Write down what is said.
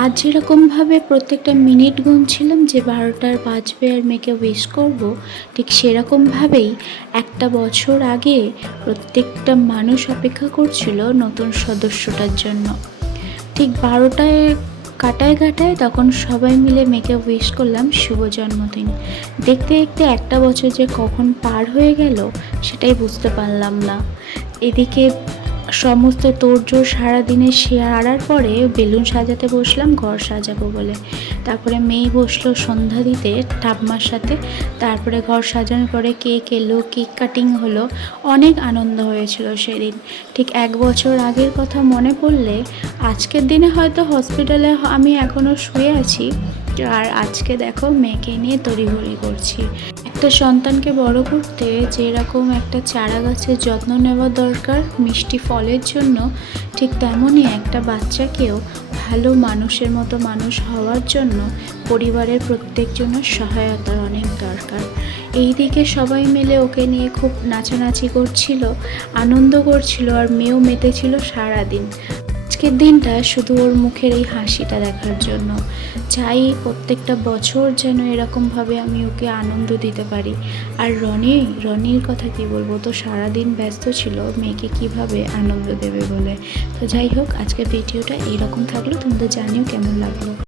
আজ যেরকমভাবে প্রত্যেকটা মিনিট গুনছিলাম যে ১২টার বাজবে আর মেয়েকে উইশ করব, ঠিক সেরকমভাবেই একটা বছর আগে প্রত্যেকটা মানুষ অপেক্ষা করছিল নতুন সদস্যটার জন্য। ঠিক ১২টায় কাটায় তখন সবাই মিলে মেয়েকে উইশ করলাম শুভ জন্মদিন। দেখতে দেখতে একটা বছর যে কখন পার হয়ে গেল সেটাই বুঝতে পারলাম না। এদিকে সমস্ত তোড়জোড় সারাদিনে সারার পরে বেলুন সাজাতে বসলাম ঘর সাজাবো বলে। তারপরে মেয়ে বসলো সন্ধ্যা দিতে ঠাম্মার সাথে। তারপরে ঘর সাজানোর পরে কেক এলো, কেক কাটিং হলো। অনেক আনন্দ হয়েছিল সেদিন। ঠিক ১ বছর আগের কথা মনে পড়লে আজকের দিনে হয়তো হসপিটালে আমি এখনও শুয়ে আছি, আর আজকে দেখো মেয়েকে নিয়ে তড়িঘড়ি করছি। একটা সন্তানকে বড় করতে যেরকম একটা চারা গাছের যত্ন নেওয়া দরকার মিষ্টি ফলের জন্য, ঠিক তেমনই একটা বাচ্চাকেও ভালো মানুষের মতো মানুষ হওয়ার জন্য পরিবারের প্রত্যেকজনের সহায়তার অনেক দরকার। এই দিকে সবাই মিলে ওকে নিয়ে খুব নাচানাচি করছিল, আনন্দ করছিল, আর মেয়েও মেতেছিল সারাদিন। আজকের দিনটা শুধু ওর মুখের এই হাসিটা দেখার জন্য। চাই প্রত্যেকটা বছর যেন এরকমভাবে আমি ওকে আনন্দ দিতে পারি। আর রনির কথা কি বলবো, তো সারাদিন ব্যস্ত ছিল মেয়েকে কিভাবে আনন্দ দেবে বলে। তো যাই হোক, আজকের ভিডিওটা এইরকম থাকলো, তোমাদের জানিও কেমন লাগলো।